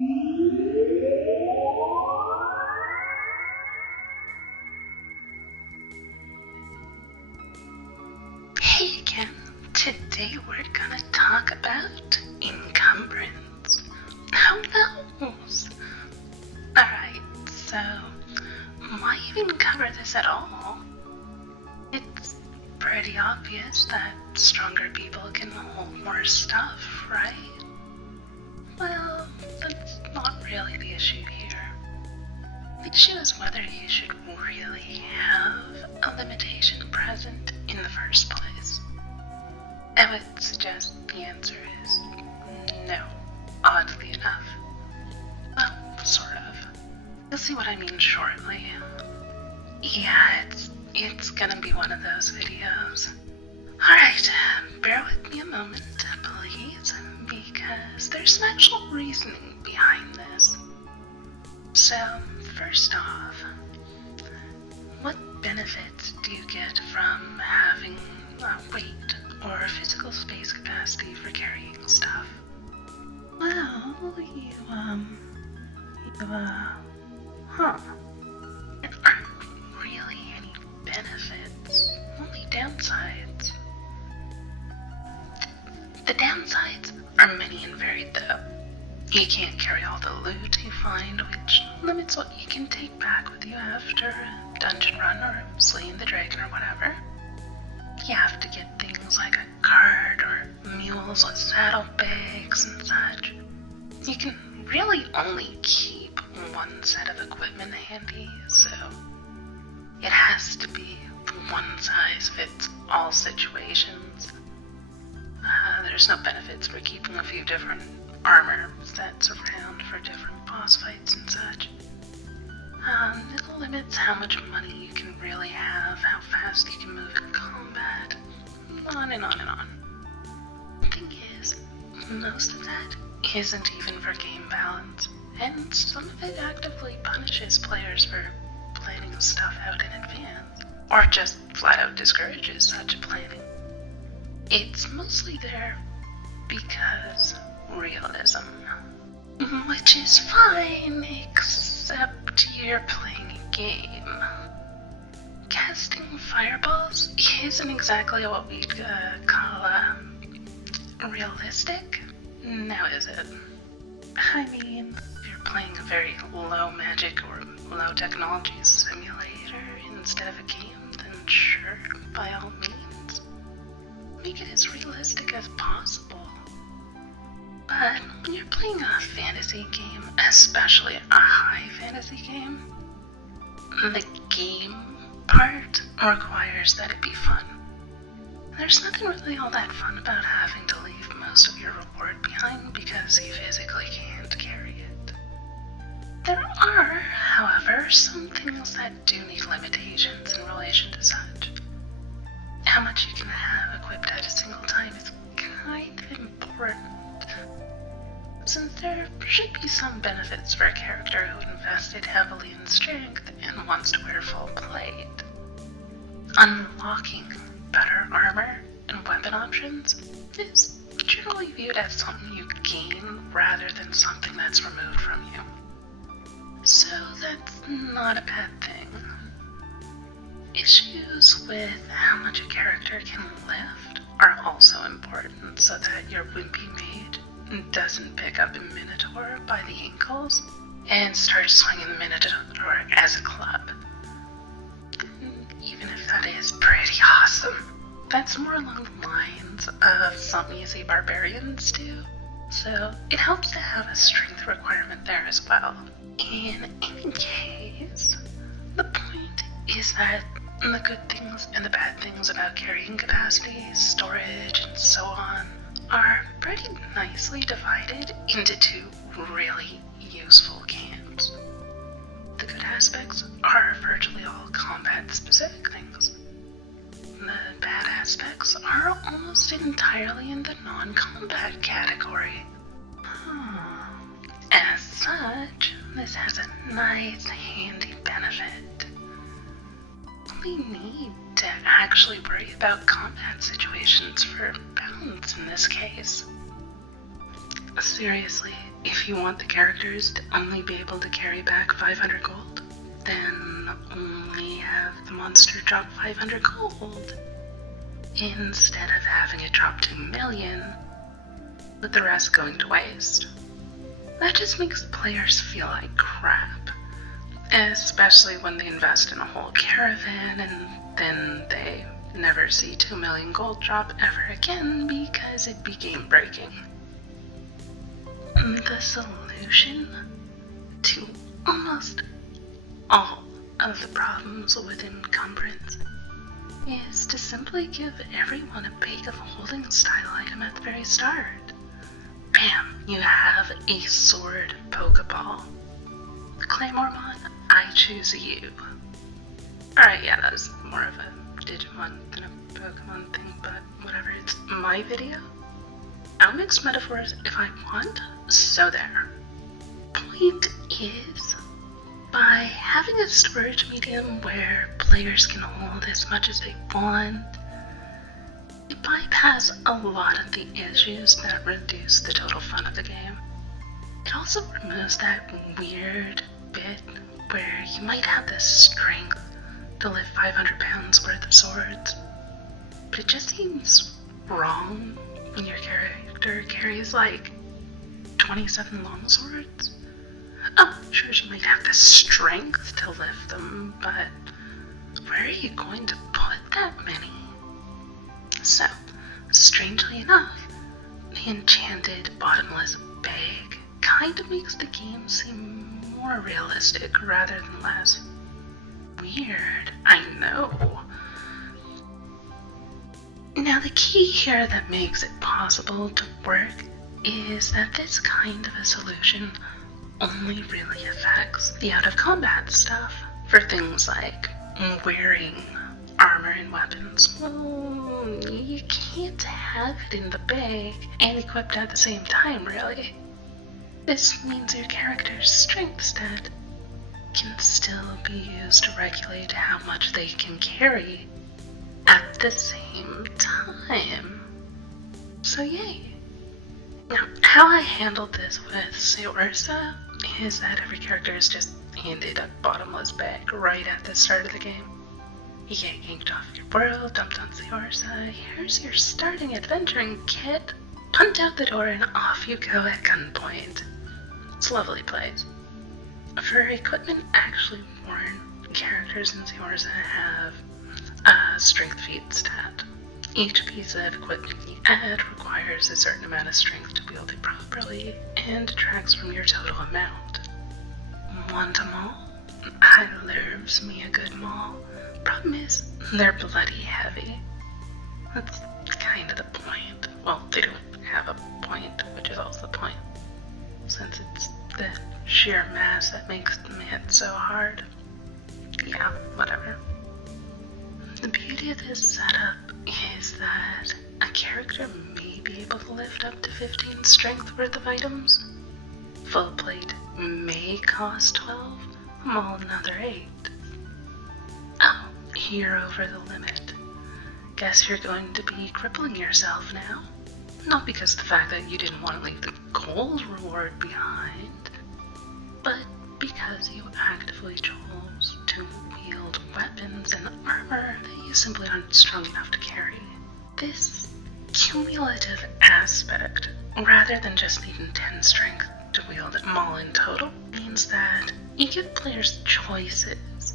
Hey again, today we're gonna talk about encumbrance. Who knows? Alright, so why even cover this at all? It's pretty obvious that stronger people can hold more stuff, right? Well, that's not really the issue here. The issue is whether you should really have a limitation present in the first place. I would suggest the answer is no, oddly enough. Well, sort of. You'll see what I mean shortly. Yeah, it's gonna be one of those videos. Alright, bear with me a moment, please, because there's some actual reasoning behind this. So, first off, what benefits do you get from having weight or physical space capacity for carrying stuff? Well, there aren't really any benefits, only downsides. The downsides are many and varied though. You can't carry all the loot you find, which limits what you can take back with you after a dungeon run or slaying the dragon or whatever. You have to get things like a cart or mules with saddlebags and such. You can really only keep one set of equipment handy, so it has to be one size fits all situations. There's no benefits for keeping a few different armor sets around for different boss fights and such. It limits how much money you can really have, how fast you can move in combat, on and on and on. The thing is, most of that isn't even for game balance, and some of it actively punishes players for planning stuff out in advance, or just flat out discourages such planning. It's mostly there because realism. Which is fine, except you're playing a game. Casting fireballs isn't exactly what we'd call realistic, now is it? I mean, if you're playing a very low magic or low technology simulator instead of a game, then sure, by all means. Make it as realistic as possible. But when you're playing a fantasy game, especially a high fantasy game, the game part requires that it be fun. There's nothing really all that fun about having to leave most of your reward behind because you physically can't carry it. There are, however, some things that do need limitations in relation to such. How much you can have equipped at a single time is kind of important, since there should be some benefits for a character who invested heavily in strength and wants to wear full plate. Unlocking better armor and weapon options is generally viewed as something you gain rather than something that's removed from you. So that's not a bad thing. Issues with how much a character can lift are also important so that your wimpy mage doesn't pick up a minotaur by the ankles and start swinging the minotaur as a club. Even if that is pretty awesome. That's more along the lines of something you see barbarians do, so it helps to have a strength requirement there as well. In any case, the point is that the good things and the bad things about carrying capacity, storage, and so on are pretty nicely divided into two really useful camps. The good aspects are virtually all combat-specific things. The bad aspects are almost entirely in the non-combat category. As such, this has a nice, handy benefit. We need to actually worry about combat situations for balance in this case. Seriously, if you want the characters to only be able to carry back 500 gold, then only have the monster drop 500 gold, instead of having it drop 2 million, with the rest going to waste. That just makes the players feel like crap, especially when they invest in a whole caravan and then they never see 2 million gold drop ever again because it'd be game breaking. The solution to almost all of the problems with encumbrance is to simply give everyone a bag of holding style item at the very start. Bam! You have a sword Pokeball. Claymore Mon, I choose you. Alright, yeah, that was more of a Digimon than a Pokemon thing, but whatever, it's my video. I'll mix metaphors if I want, so there. Point is, by having a storage medium where players can hold as much as they want, it bypasses a lot of the issues that reduce the total fun of the game. It also removes that weird bit where you might have the strength to lift 500 pounds worth of swords, but it just seems wrong when your character carries like 27 long swords. Oh, sure, she might have the strength to lift them, but where are you going to put that many? So, strangely enough, the enchanted bottomless bag kind of makes the game seem more realistic rather than less weird. I know. Now, the key here that makes it possible to work is that this kind of a solution only really affects the out-of-combat stuff. For things like wearing armor and weapons, well, you can't have it in the bag and equipped at the same time, really. This means your character's strength stat can still be used to regulate how much they can carry at the same time. So yay. Now, how I handled this with Saorsa is that every character is just handed a bottomless bag right at the start of the game. You get yanked off your world, dumped on Saorsa, here's your starting adventuring kit, punt out the door and off you go at gunpoint. It's a lovely place. For equipment actually worn, characters in Saorsa have a strength feat stat. Each piece of equipment you add requires a certain amount of strength to wield it properly and detracts from your total amount. Want a maul? I loves me a good maul. Problem is, they're bloody heavy. That's kind of the point. Well, they don't have a point, which is also the point, since it's the sheer mass that makes them hit so hard. Yeah, whatever. The beauty of this setup is that a character may be able to lift up to 15 strength worth of items. Full plate may cost 12, maul another 8. Oh, you're over the limit. Guess you're going to be crippling yourself now. Not because of the fact that you didn't want to leave the gold reward behind, but because you actively chose to wield weapons and armor that you simply aren't strong enough to carry. This cumulative aspect, rather than just needing 10 strength to wield it all in total, means that you give players choices.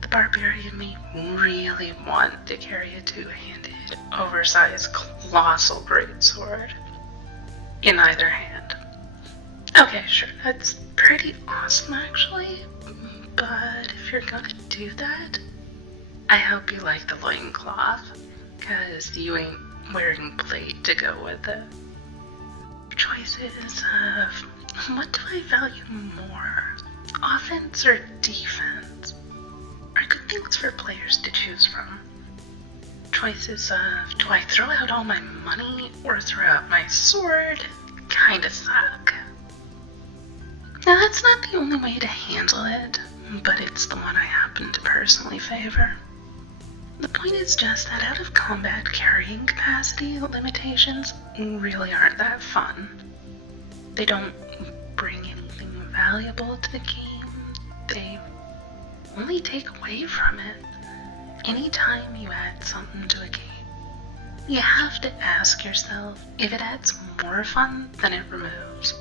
The barbarian may really want to carry a two-handed, oversized, colossal greatsword in either hand. Okay, sure, that's pretty awesome actually, but if you're gonna do that, I hope you like the loincloth, cause you ain't wearing plate to go with it. Choices of what do I value more, offense or defense, are good things for players to choose from. Choices of do I throw out all my money or throw out my sword kinda suck. Now that's not the only way to handle it, but it's the one I happen to personally favor. The point is just that out of combat carrying capacity limitations really aren't that fun. They don't bring anything valuable to the game. They only take away from it. Anytime you add something to a game, you have to ask yourself if it adds more fun than it removes.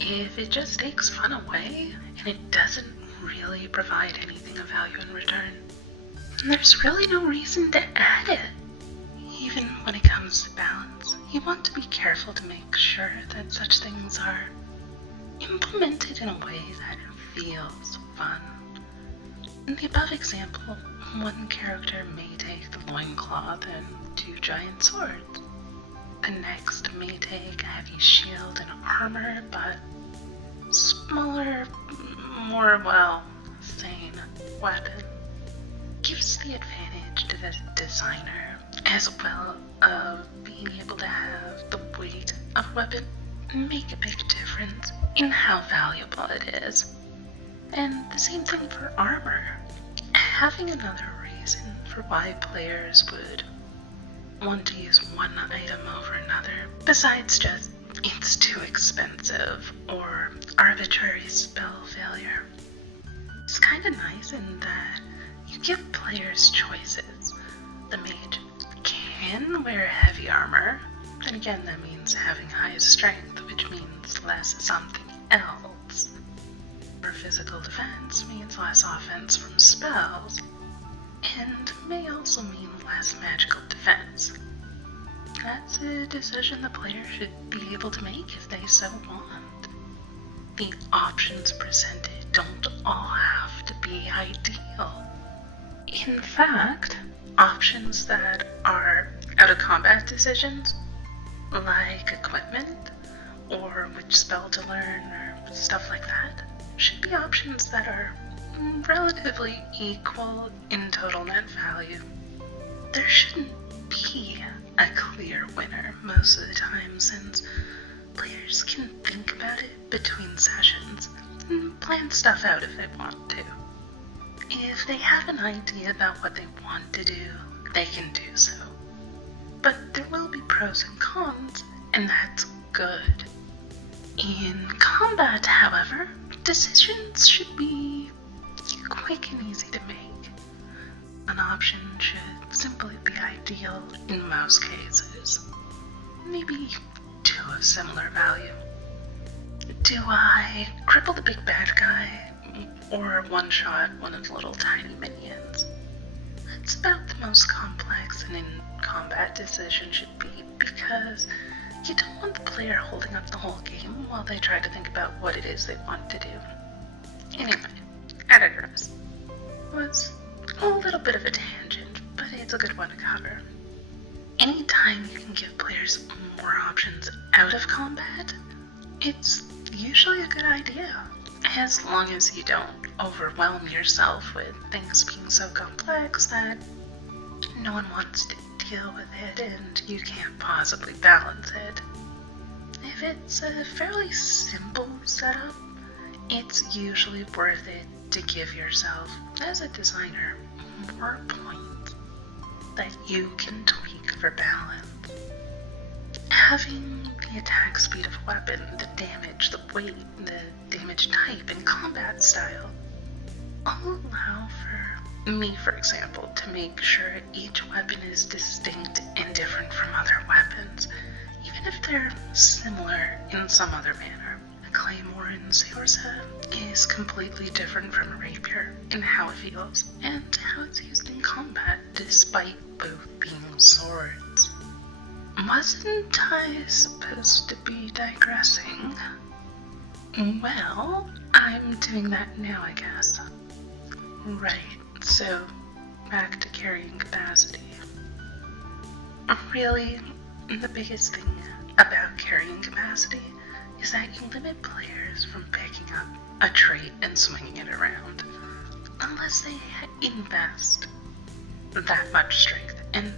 If it just takes fun away and it doesn't really provide anything of value in return, there's really no reason to add it. Even when it comes to balance, you want to be careful to make sure that such things are implemented in a way that feels fun. In the above example, one character may take the loincloth and 2 giant swords. The next may take a heavy shield and armor, but smaller, more, sane weapon. Gives the advantage to the designer, as well of being able to have the weight of a weapon make a big difference in how valuable it is. And the same thing for armor. Having another reason for why players would want to use one item over another, besides just it's too expensive or arbitrary spell failure. It's kind of nice in that you give players choices. The mage can wear heavy armor, then again that means having high strength, which means less something else. For physical defense means less offense from spells, and may also mean less magical defense. That's a decision the player should be able to make if they so want. The options presented don't all have to be ideal. In fact, options that are out-of-combat decisions, like equipment, or which spell to learn, or stuff like that, should be options that are relatively equal in total net value. There shouldn't be a clear winner most of the time, since players can think about it between sessions and plan stuff out if they want to. If they have an idea about what they want to do, they can do so. But there will be pros and cons, and that's good. In combat, however, decisions should be quick and easy to make. An option should simply be ideal in most cases. Maybe 2 of similar value. Do I cripple the big bad guy, or one-shot one of the little tiny minions? That's about the most complex an in-combat decision should be, because you don't want the player holding up the whole game while they try to think about what it is they want to do. Anyway, I digress. Was a little bit of a tangent, but it's a good one to cover. Anytime you can give players more options out of combat, it's usually a good idea, as long as you don't overwhelm yourself with things being so complex that no one wants to deal with it and you can't possibly balance it. If it's a fairly simple setup, it's usually worth it to give yourself, as a designer, more points that you can tweak for balance. Having the attack speed of a weapon, the damage, the weight, the damage type, and combat style all allow for me, for example, to make sure each weapon is distinct and different from other weapons, even if they're similar in some other manner. A claymore in Saorsa is completely different from a rapier in how it feels and how it's used in combat, despite both being swords. Wasn't I supposed to be digressing? Well, I'm doing that now, I guess. Right, so back to carrying capacity. Really, the biggest thing about carrying capacity is that you limit players from picking up a trait and swinging it around, unless they invest that much strength and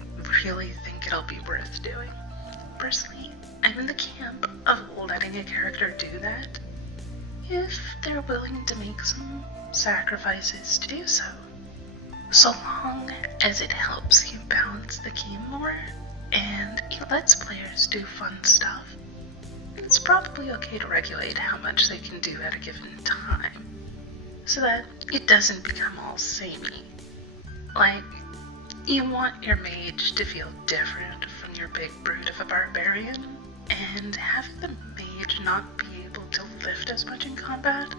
really think it'll be worth doing. Personally, I'm in the camp of letting a character do that if they're willing to make some sacrifices to do so. So long as it helps you balance the game more and it lets players do fun stuff, it's it's probably okay to regulate how much they can do at a given time, so that it doesn't become all samey. Like, you want your mage to feel different from your big brute of a barbarian, and having the mage not be able to lift as much in combat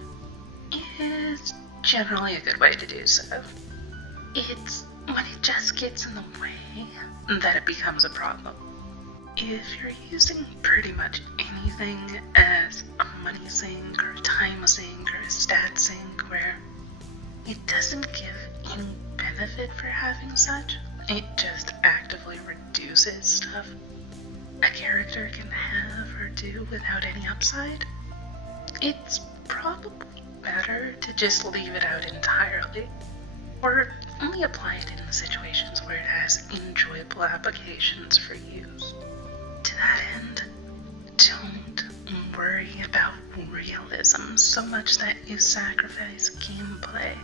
is generally a good way to do so. It's when it just gets in the way that it becomes a problem. If you're using pretty much anything as a money sink or a time sink or a stat sink where it doesn't give any benefit for having such, it just actively reduces stuff a character can have or do without any upside, it's probably better to just leave it out entirely, or only apply it in situations where it has enjoyable applications for use. To that end, don't worry about realism so much that you sacrifice gameplay,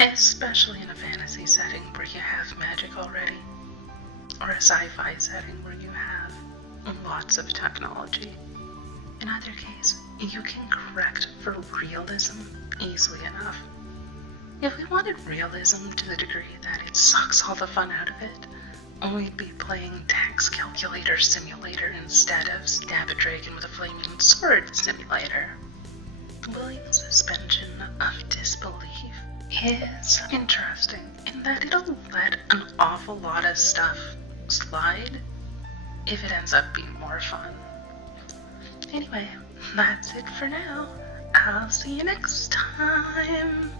especially in a fantasy setting where you have magic already, or a sci-fi setting where you have lots of technology. In either case, you can correct for realism easily enough. If we wanted realism to the degree that it sucks all the fun out of it, we'd be playing Tax Calculator Simulator instead of Stab a Dragon with a Flaming Sword Simulator. William's suspension of disbelief is interesting in that it'll let an awful lot of stuff slide if it ends up being more fun. Anyway, that's it for now. I'll see you next time.